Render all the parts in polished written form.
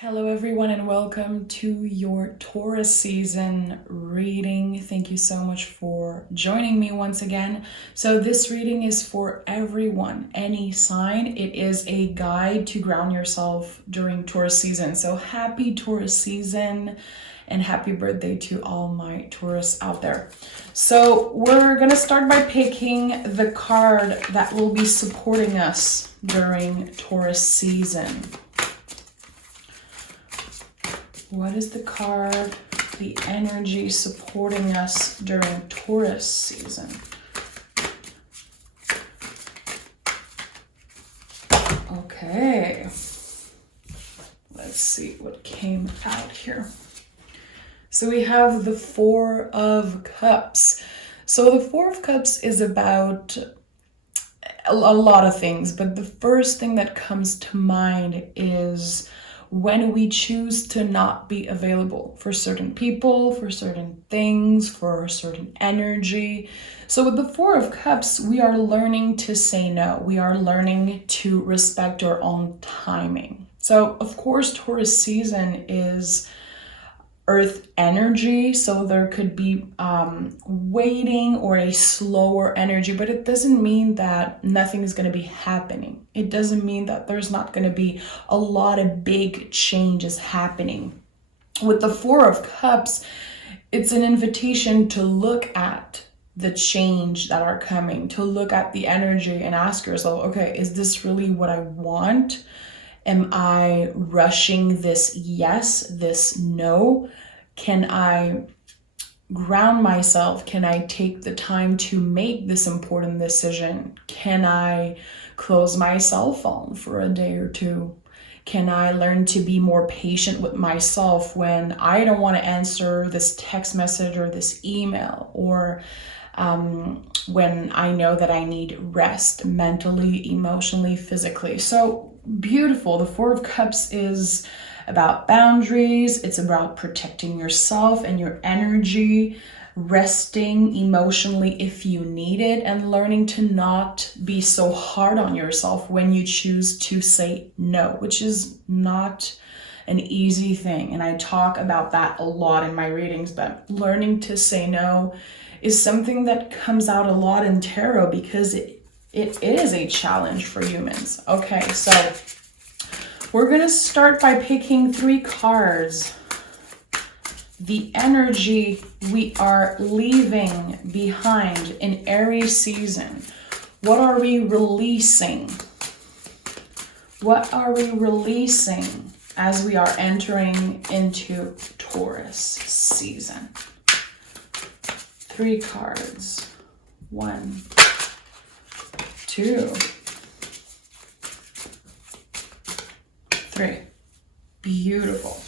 Hello everyone and welcome to your Taurus season reading. Thank you so much for joining me once again. So this reading is for everyone, any sign. It is a guide to ground yourself during Taurus season. So happy Taurus season and happy birthday to all my Taurus out there. So we're going to start by picking the card that will be supporting us during Taurus season. What is the card, the energy supporting us during Taurus season? Okay, let's see what came out here. So we have the Four of Cups. So the Four of Cups is about a lot of things, but the first thing that comes to mind is when we choose to not be available for certain people, for certain things, for a certain energy. So with the Four of Cups, we are learning to say no. We are learning to respect our own timing. So of course, Taurus season is earth energy, so there could be waiting or a slower energy, but it doesn't mean that nothing is going to be happening. It doesn't mean that there's not going to be a lot of big changes happening. With the Four of Cups, it's an invitation to look at the change that are coming, to look at the energy and ask yourself, okay, is this really what I want? Am I rushing this yes, this no? Can I ground myself? Can I take the time to make this important decision? Can I close my cell phone for a day or two? Can I learn to be more patient with myself when I don't want to answer this text message or this email, or when I know that I need rest mentally, emotionally, physically? So beautiful. The Four of Cups is about boundaries. It's about protecting yourself and your energy, resting emotionally if you need it, and learning to not be so hard on yourself when you choose to say no, which is not an easy thing. And I talk about that a lot in my readings, but learning to say no is something that comes out a lot in tarot because it is a challenge for humans. Okay, so we're going to start by picking 3 cards. The energy we are leaving behind in Aries season. What are we releasing? What are we releasing as we are entering into Taurus season? 3 cards. 1, 2, 3. Beautiful.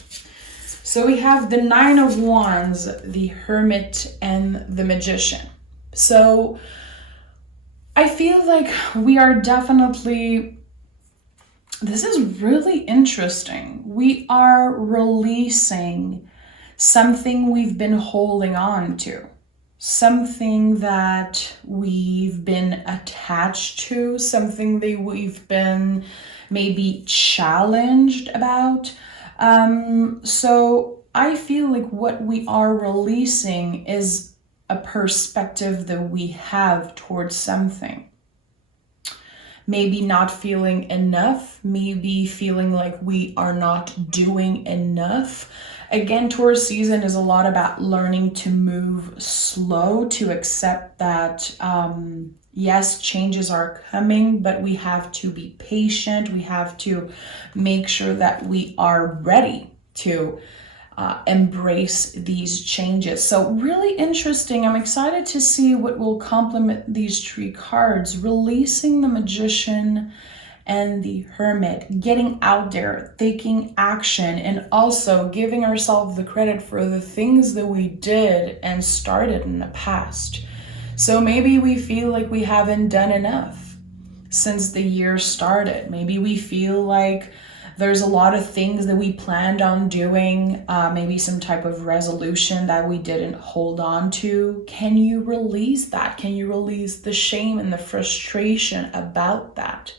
So we have the Nine of Wands, the Hermit, and the Magician. So I feel like we are definitely, this is really interesting. We are releasing something we've been holding on to, something that we've been attached to, something that we've been maybe challenged about. So I feel like what we are releasing is a perspective that we have towards something. Maybe not feeling enough, maybe feeling like we are not doing enough. Again, Taurus season is a lot about learning to move slow, to accept that, yes, changes are coming, but we have to be patient. We have to make sure that we are ready to embrace these changes. So really interesting. I'm excited to see what will complement these 3 cards. Releasing the Magician and the Hermit, getting out there, taking action, and also giving ourselves the credit for the things that we did and started in the past. So maybe we feel like we haven't done enough since the year started. Maybe we feel like there's a lot of things that we planned on doing, maybe some type of resolution that we didn't hold on to. Can you release that? Can you release the shame and the frustration about that?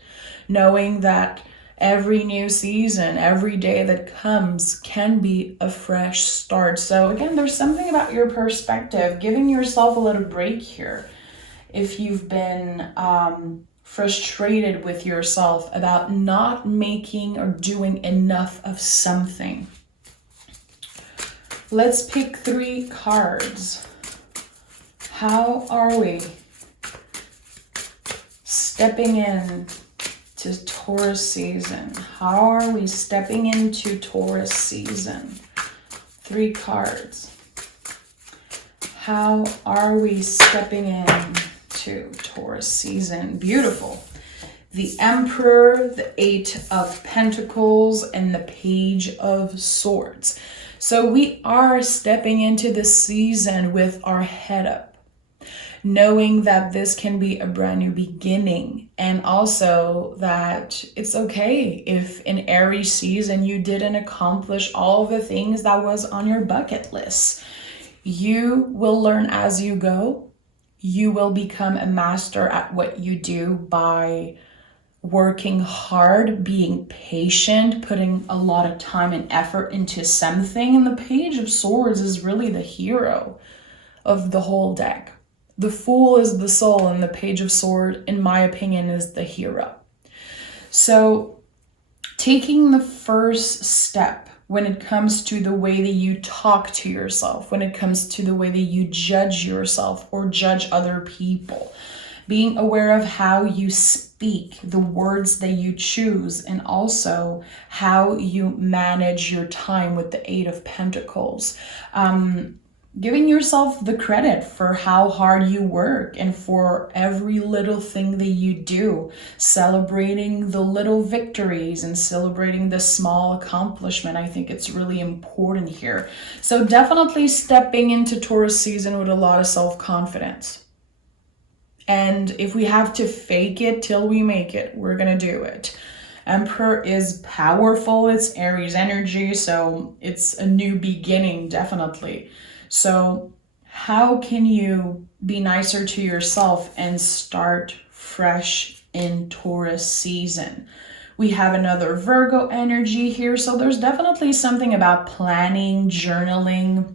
Knowing that every new season, every day that comes can be a fresh start. So again, there's something about your perspective, giving yourself a little break here. If you've been frustrated with yourself about not making or doing enough of something. Let's pick 3 cards. How are we stepping in to Taurus season? How are we stepping into Taurus season? 3 cards. How are we stepping in to Taurus season? Beautiful. The Emperor, the 8 of Pentacles, and the Page of Swords. So we are stepping into the season with our head up, knowing that this can be a brand new beginning, and also that it's okay if in Aries season you didn't accomplish all of the things that was on your bucket list. You will learn as you go. You will become a master at what you do by working hard, being patient, putting a lot of time and effort into something. And the Page of Swords is really the hero of the whole deck. The Fool is the soul, and the Page of Swords, in my opinion, is the hero. So taking the first step when it comes to the way that you talk to yourself, when it comes to the way that you judge yourself or judge other people, being aware of how you speak, the words that you choose, and also how you manage your time with the 8 of Pentacles. Giving yourself the credit for how hard you work and for every little thing that you do, celebrating the little victories and celebrating the small accomplishment. I think it's really important here. So definitely stepping into Taurus season with a lot of self-confidence. And if we have to fake it till we make it, we're going to do it. Emperor is powerful. It's Aries energy, so it's a new beginning, definitely. So how can you be nicer to yourself and start fresh in Taurus season? We have another Virgo energy here, so there's definitely something about planning, journaling,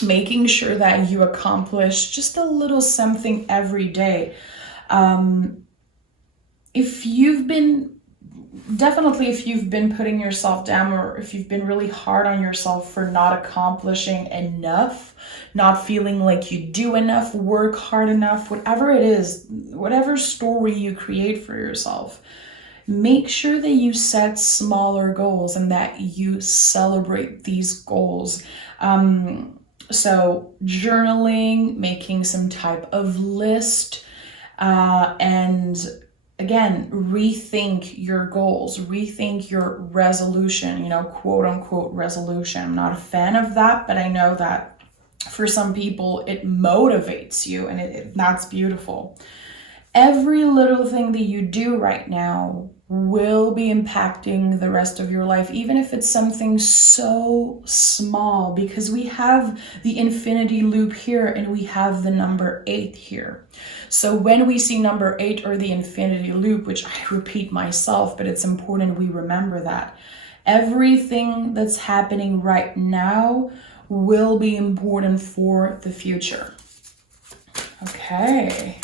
making sure that you accomplish just a little something every day. If you've been putting yourself down, or if you've been really hard on yourself for not accomplishing enough, not feeling like you do enough, work hard enough, whatever it is, whatever story you create for yourself, make sure that you set smaller goals and that you celebrate these goals. So journaling, making some type of list, and again, rethink your goals, rethink your resolution, quote unquote resolution. I'm not a fan of that, but I know that for some people it motivates you, and that's beautiful. Every little thing that you do right now will be impacting the rest of your life, even if it's something so small, because we have the infinity loop here and we have the number 8 here. So when we see number 8 or the infinity loop, which I repeat myself, but it's important we remember that everything that's happening right now will be important for the future. Okay.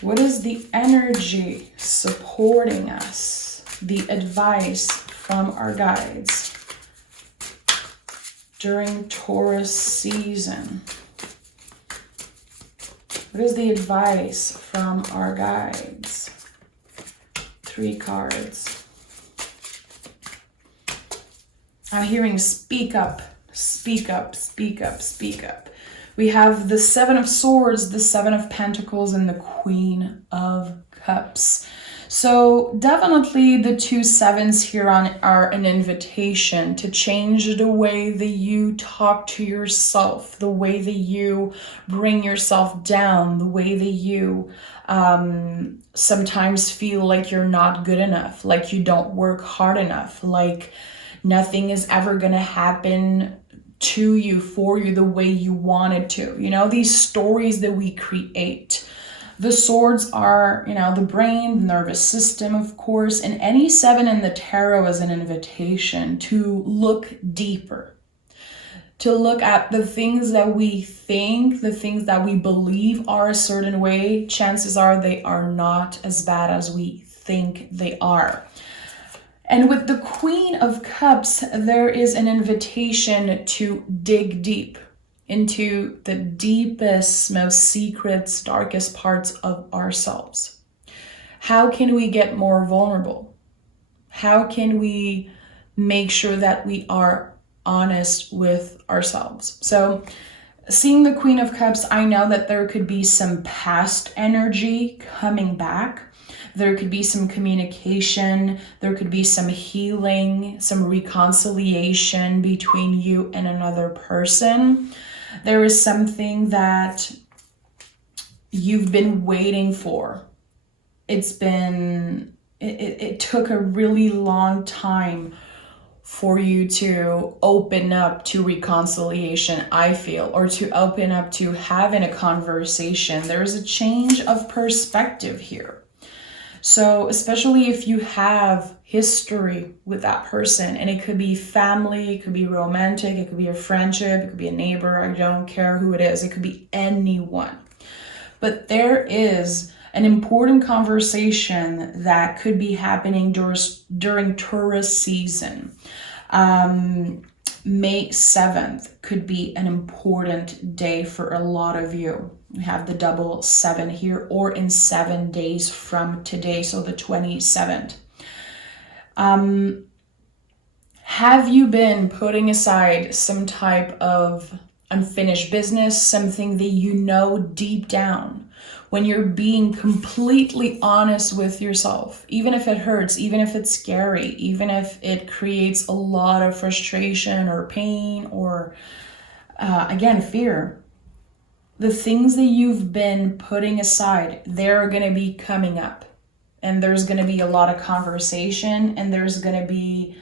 What is the energy supporting us? The advice from our guides during Taurus season. What is the advice from our guides? 3 cards. I'm hearing speak up, speak up, speak up, speak up. We have the 7 of Swords, the 7 of Pentacles, and the Queen of Cups. So definitely the 2 sevens here are an invitation to change the way that you talk to yourself, the way that you bring yourself down, the way that you sometimes feel like you're not good enough, like you don't work hard enough, like nothing is ever going to happen to you, for you, the way you want it to. These stories that we create. The swords are, the brain, the nervous system, of course, and any 7 in the tarot is an invitation to look deeper, to look at the things that we think, the things that we believe are a certain way. Chances are they are not as bad as we think they are. And with the Queen of Cups, there is an invitation to dig deep into the deepest, most secrets, darkest parts of ourselves. How can we get more vulnerable? How can we make sure that we are honest with ourselves? So seeing the Queen of Cups, I know that there could be some past energy coming back. There could be some communication. There could be some healing, some reconciliation between you and another person. There is something that you've been waiting for. It took a really long time for you to open up to reconciliation, I feel, or to open up to having a conversation. There is a change of perspective here. So especially if you have history with that person, and it could be family, it could be romantic, it could be a friendship, it could be a neighbor, I don't care who it is, it could be anyone. But there is an important conversation that could be happening during Taurus season. May 7th could be an important day for a lot of you. We have the double 7 here, or in 7 days from today, so the 27th. Have you been putting aside some type of unfinished business, something that you know deep down, when you're being completely honest with yourself, even if it hurts, even if it's scary, even if it creates a lot of frustration or pain or, again, fear? The things that you've been putting aside, they're going to be coming up. And there's going to be a lot of conversation, and there's going to be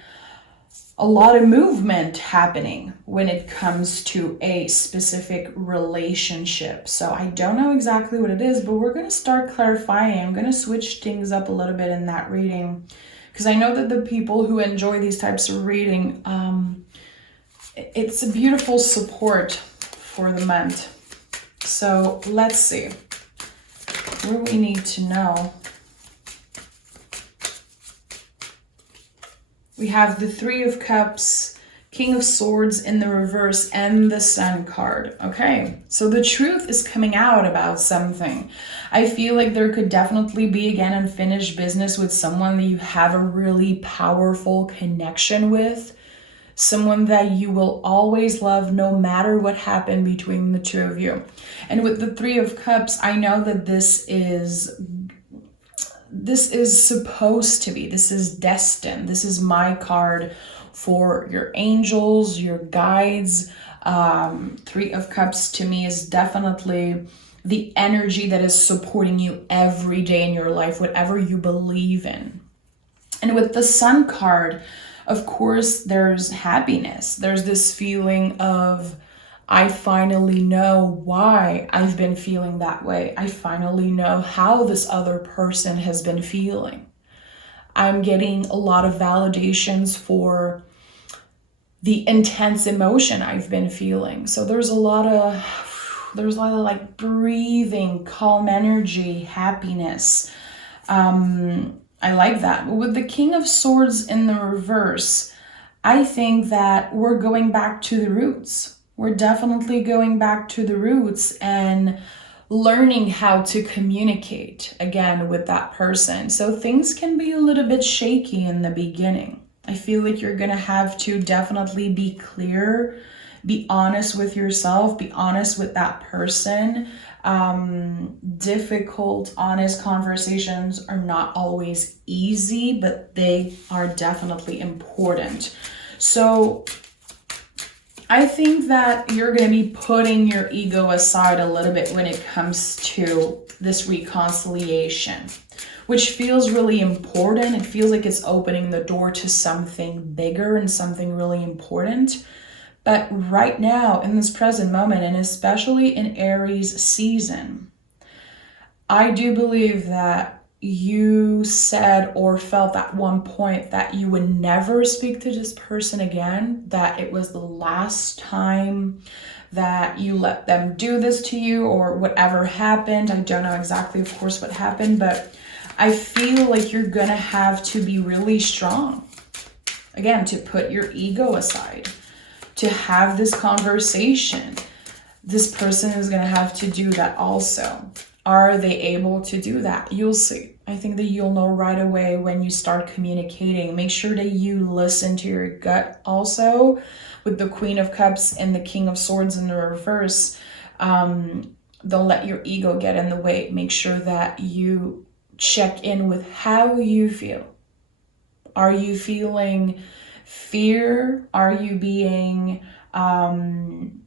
a lot of movement happening when it comes to a specific relationship. So I don't know exactly what it is, but we're going to start clarifying. I'm going to switch things up a little bit in that reading, because I know that the people who enjoy these types of reading, it's a beautiful support for the month. So let's see what we need to know. We have the 3 of Cups, King of Swords in the reverse, and the Sun card. Okay, so the truth is coming out about something. I feel like there could definitely be, again, unfinished business with someone that you have a really powerful connection with. Someone that you will always love no matter what happened between the two of you. And with the 3 of Cups, I know that this is supposed to be, this is destined. This is my card for your angels, your guides. 3 of Cups to me is definitely the energy that is supporting you every day in your life, whatever you believe in. And with the Sun card, of course, there's happiness. There's this feeling of, I finally know why I've been feeling that way. I finally know how this other person has been feeling. I'm getting a lot of validations for the intense emotion I've been feeling. So there's a lot of like breathing, calm energy, happiness. I like that. But with the King of Swords in the reverse, I think that we're going back to the roots. We're definitely going back to the roots and learning how to communicate again with that person. So things can be a little bit shaky in the beginning. I feel like you're going to have to definitely be clear, be honest with yourself, be honest with that person. Difficult, honest conversations are not always easy, but they are definitely important. So I think that you're going to be putting your ego aside a little bit when it comes to this reconciliation, which feels really important. It feels like it's opening the door to something bigger and something really important. But right now, in this present moment, and especially in Aries season, I do believe that you said or felt at one point that you would never speak to this person again, that it was the last time that you let them do this to you or whatever happened. I don't know exactly, of course, what happened, but I feel like you're gonna have to be really strong. Again, to put your ego aside, to have this conversation. This person is gonna have to do that also. Are they able to do that? You'll see. I think that you'll know right away when you start communicating. Make sure that you listen to your gut also. With the Queen of Cups and the King of Swords in the reverse, don't let your ego get in the way. Make sure that you check in with how you feel. Are you feeling fear? Are you being kind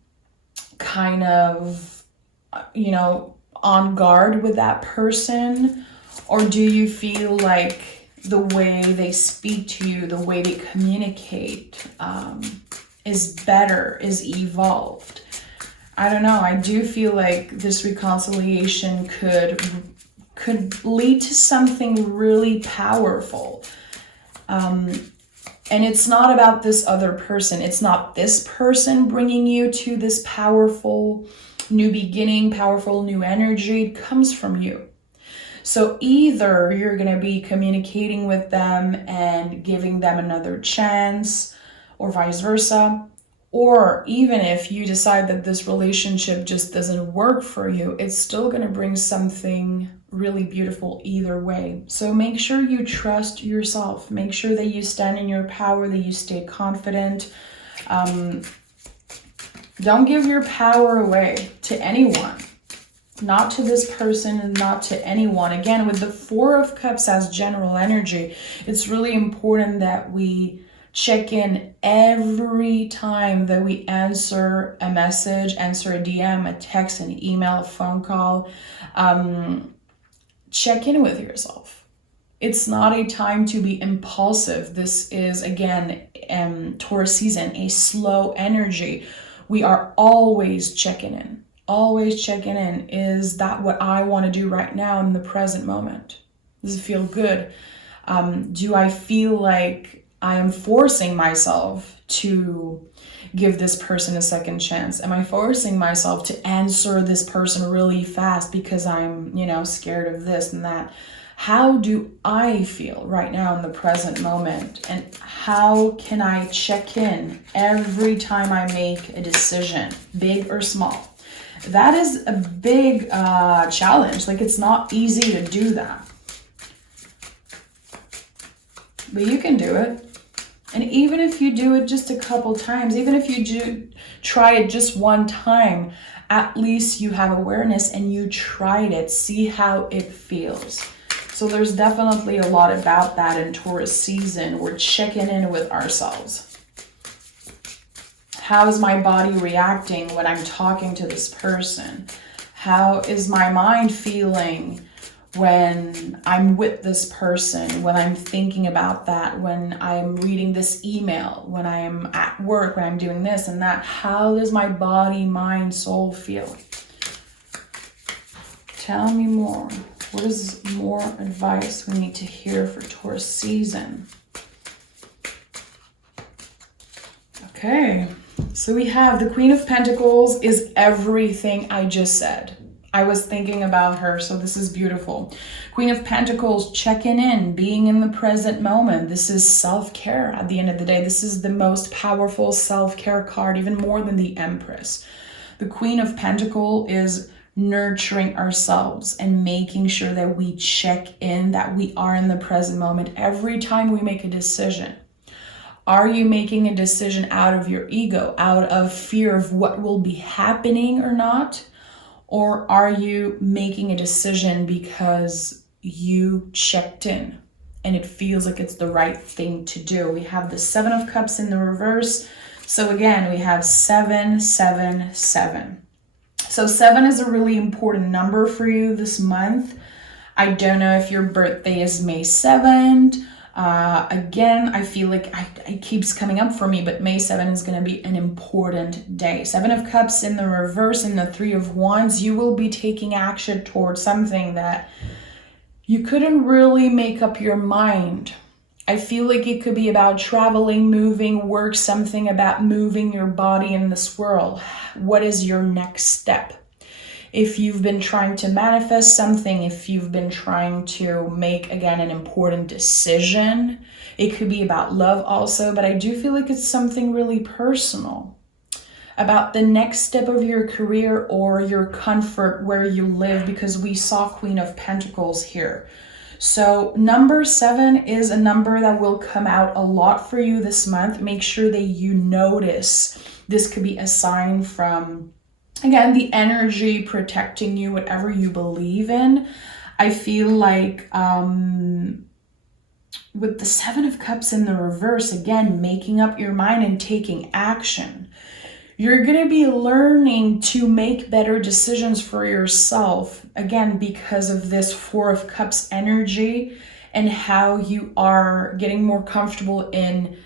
of, on guard with that person? Or do you feel like the way they speak to you, the way they communicate is better, is evolved? I don't know. I do feel like this reconciliation could lead to something really powerful. And it's not about this other person. It's not this person bringing you to this powerful new beginning, powerful new energy. It comes from you. So either you're going to be communicating with them and giving them another chance, or vice versa. Or even if you decide that this relationship just doesn't work for you, it's still going to bring something really beautiful either way. So make sure you trust yourself. Make sure that you stand in your power, that you stay confident. Don't give your power away to anyone. Not to this person and not to anyone. Again, with the Four of Cups as general energy, it's really important that we check in every time that we answer a message, answer a DM, a text, an email, a phone call. Check in with yourself. It's not a time to be impulsive. This is, again, Taurus season, a slow energy. We are always checking in. Always checking in. Is that what I want to do right now in the present moment? Does it feel good? Do I feel like I am forcing myself to give this person a second chance? Am I forcing myself to answer this person really fast because I'm, scared of this and that? How do I feel right now in the present moment? And how can I check in every time I make a decision, big or small? That is a big challenge. Like, it's not easy to do that. But you can do it. And even if you do it just a couple times, even if you try it just one time, at least you have awareness and you tried it. See how it feels. So there's definitely a lot about that in Taurus season. We're checking in with ourselves. How is my body reacting when I'm talking to this person? How is my mind feeling when I'm with this person, when I'm thinking about that, when I'm reading this email, when I'm at work, when I'm doing this and that? How does my body, mind, soul feel? Tell me more. What is more advice we need to hear for Taurus season? Okay, so we have the Queen of Pentacles is everything I just said. I was thinking about her, so this is beautiful. Queen of Pentacles, checking in, being in the present moment. This is self-care at the end of the day. This is the most powerful self-care card, even more than the Empress. The Queen of Pentacles is nurturing ourselves and making sure that we check in, that we are in the present moment every time we make a decision. Are you making a decision out of your ego, out of fear of what will be happening or not? Or are you making a decision because you checked in and it feels like it's the right thing to do? We have the Seven of Cups in the reverse. So again, we have 7, 7, 7. So 7 is a really important number for you this month. I don't know if your birthday is May 7th. Again, I feel like it keeps coming up for me, but May 7 is going to be an important day. 7 of Cups in the reverse and the 3 of Wands. You will be taking action towards something that you couldn't really make up your mind. I feel like it could be about traveling, moving, work, something about moving your body in this world. What is your next step? If you've been trying to manifest something, if you've been trying to make, again, an important decision, it could be about love also, but I do feel like it's something really personal about the next step of your career or your comfort where you live, because we saw Queen of Pentacles here. So number 7 is a number that will come out a lot for you this month. Make sure that you notice. This could be a sign from, again, the energy protecting you, whatever you believe in. I feel like with the 7 of Cups in the reverse, again, making up your mind and taking action. You're going to be learning to make better decisions for yourself, again, because of this 4 of Cups energy and how you are getting more comfortable in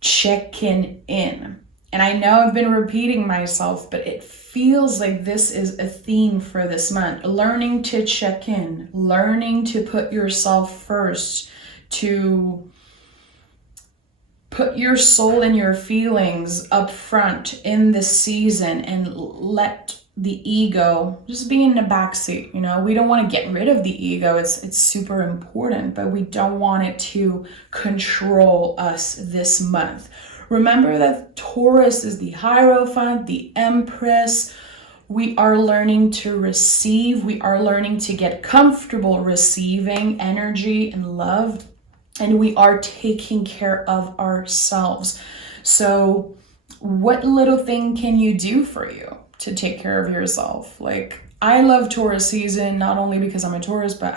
checking in. And I know I've been repeating myself, but it feels like this is a theme for this month. Learning to check in, learning to put yourself first, to put your soul and your feelings up front in this season and let the ego just be in the backseat. You know, we don't want to get rid of the ego. It's super important, but we don't want it to control us this month. Remember that Taurus is the Hierophant, the Empress. We are learning to receive. We are learning to get comfortable receiving energy and love. And we are taking care of ourselves. So what little thing can you do for you to take care of yourself? Like, I love Taurus season, not only because I'm a Taurus, but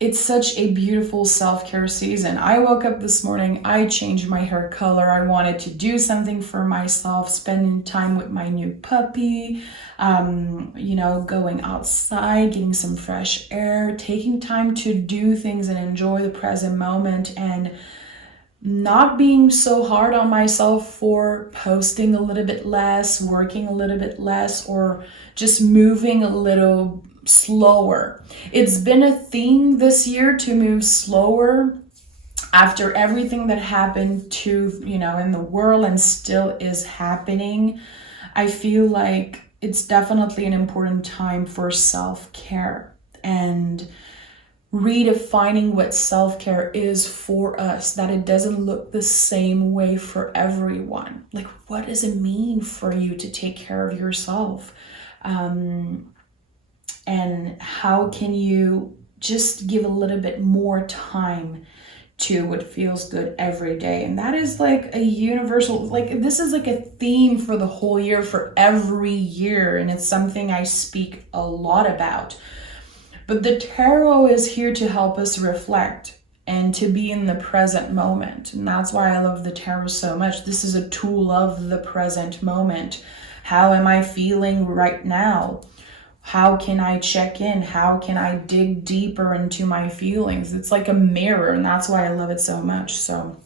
it's such a beautiful self-care season. I woke up this morning, I changed my hair color. I wanted to do something for myself, spending time with my new puppy, going outside, getting some fresh air, taking time to do things and enjoy the present moment, and not being so hard on myself for posting a little bit less, working a little bit less, or just moving a little slower. It's been a theme this year to move slower after everything that happened in the world and still is happening. I feel like it's definitely an important time for self-care and redefining what self-care is for us, that it doesn't look the same way for everyone. Like, what does it mean for you to take care of yourself? And how can you just give a little bit more time to what feels good every day? And that is like a universal, this is like a theme for the whole year, for every year. And it's something I speak a lot about. But the tarot is here to help us reflect and to be in the present moment. And that's why I love the tarot so much. This is a tool of the present moment. How am I feeling right now? How can I check in? How can I dig deeper into my feelings? It's like a mirror, and that's why I love it so much. So,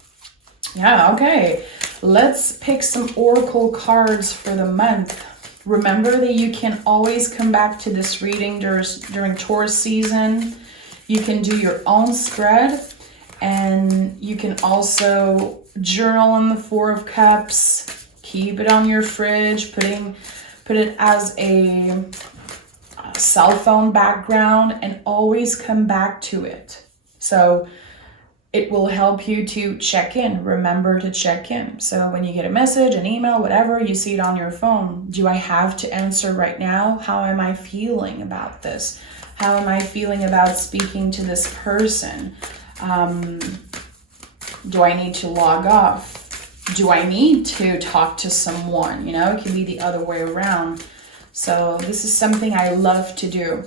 yeah, okay. Let's pick some oracle cards for the month. Remember that you can always come back to this reading during Taurus season. You can do your own spread, and you can also journal on the 4 of Cups. Keep it on your fridge, put it as a cell phone background, and always come back to it. So it will help you to check in. Remember to check in. So when you get a message, an email, whatever, you see it on your phone. Do I have to answer right now? How am I feeling about this? How am I feeling about speaking to this person? Do I need to log off? Do I need to talk to someone? It can be the other way around. So this is something I love to do.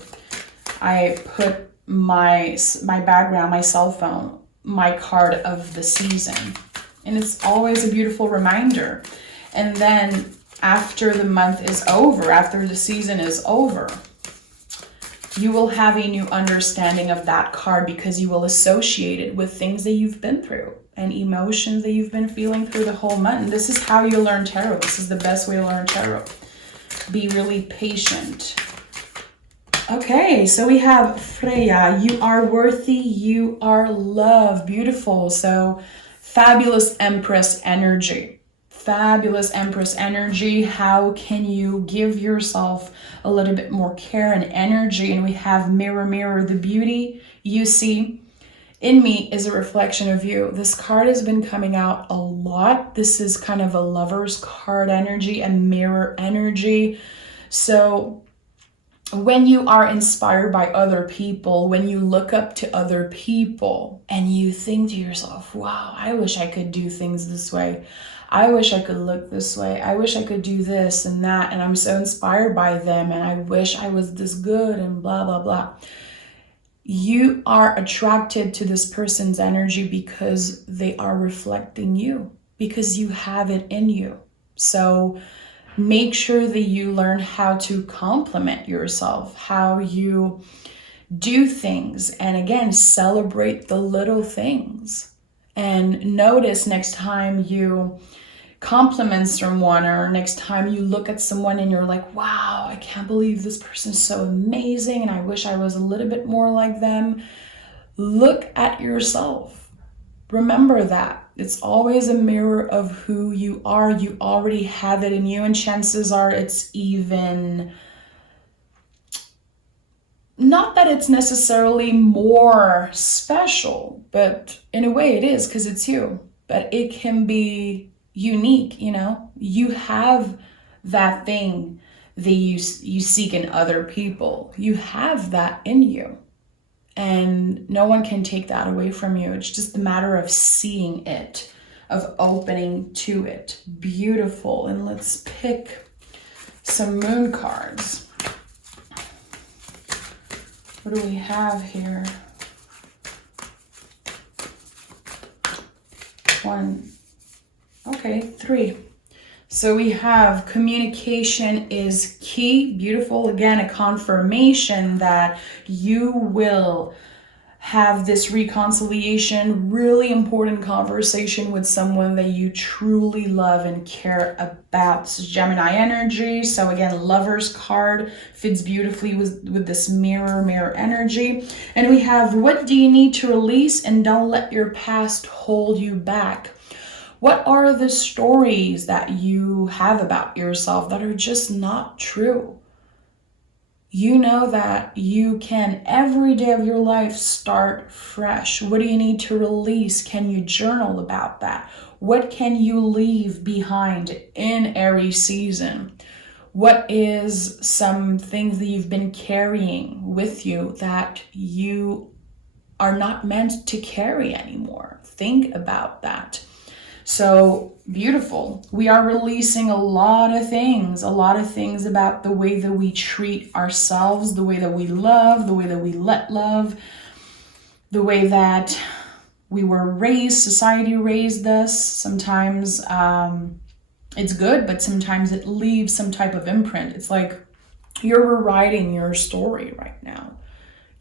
I put my background, my cell phone, my card of the season. And it's always a beautiful reminder. And then after the month is over, after the season is over, You will have a new understanding of that card because you will associate it with things that you've been through and emotions that you've been feeling through the whole month. And this is how you learn tarot. This is the best way to learn tarot. Be really patient. Okay, so we have Freya. You are worthy. You are loved. Beautiful. So fabulous Empress energy. Fabulous Empress energy. How can you give yourself a little bit more care and energy? And we have mirror, mirror, the beauty you see in me is a reflection of you. This card has been coming out a lot. This is kind of a lover's card energy and mirror energy. So when you are inspired by other people, when you look up to other people and you think to yourself, wow, I wish I could do things this way. I wish I could look this way. I wish I could do this and that. And I'm so inspired by them. And I wish I was this good and blah, blah, blah. You are attracted to this person's energy because they are reflecting you, because you have it in you. So make sure that you learn how to compliment yourself, how you do things. And again, celebrate the little things. And notice next time you compliments someone, or next time you look at someone and you're like, wow, I can't believe this person's so amazing and I wish I was a little bit more like them. Look at yourself. Remember that. It's always a mirror of who you are. You already have it in you, and chances are it's even, not that it's necessarily more special, but in a way it is because it's you. But it can be unique, you know? You have that thing that you seek in other people. You have that in you. And no one can take that away from you. It's just a matter of seeing it, of opening to it. Beautiful. And let's pick some moon cards. What do we have here? 1, okay, 3. So we have communication is key. Beautiful. Again, a confirmation that you will have this reconciliation, really important conversation with someone that you truly love and care about. This is Gemini energy. So again, lover's card fits beautifully with this mirror energy. And we have, what do you need to release, and don't let your past hold you back. What are the stories that you have about yourself that are just not true? You know that you can, every day of your life, start fresh. What do you need to release? Can you journal about that? What can you leave behind in Aries season? What is some things that you've been carrying with you that you are not meant to carry anymore? Think about that. So beautiful. We are releasing a lot of things about the way that we treat ourselves, the way that we love, the way that we let love, the way that we were raised, society raised us. Sometimes it's good, but sometimes it leaves some type of imprint. It's like you're rewriting your story right now.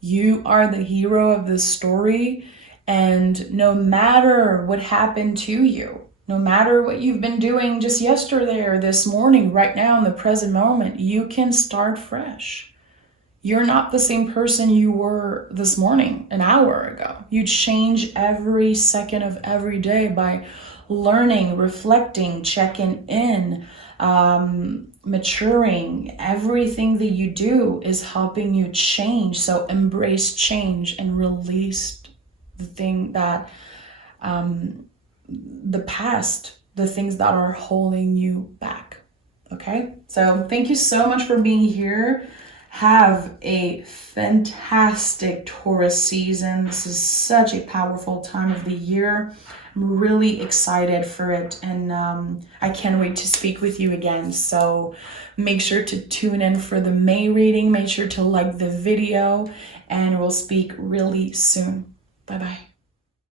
You are the hero of this story. And no matter what happened to you, no matter what you've been doing just yesterday or this morning, right now in the present moment, you can start fresh. You're not the same person you were this morning, an hour ago. You change every second of every day by learning, reflecting, checking in, maturing. Everything that you do is helping you change. So embrace change and release the thing that, the past, the things that are holding you back. Okay, so thank you so much for being here. Have a fantastic Taurus season. This is such a powerful time of the year. I'm really excited for it, and I can't wait to speak with you again. So make sure to tune in for the May reading. Make sure to like the video, and we'll speak really soon. Bye-bye.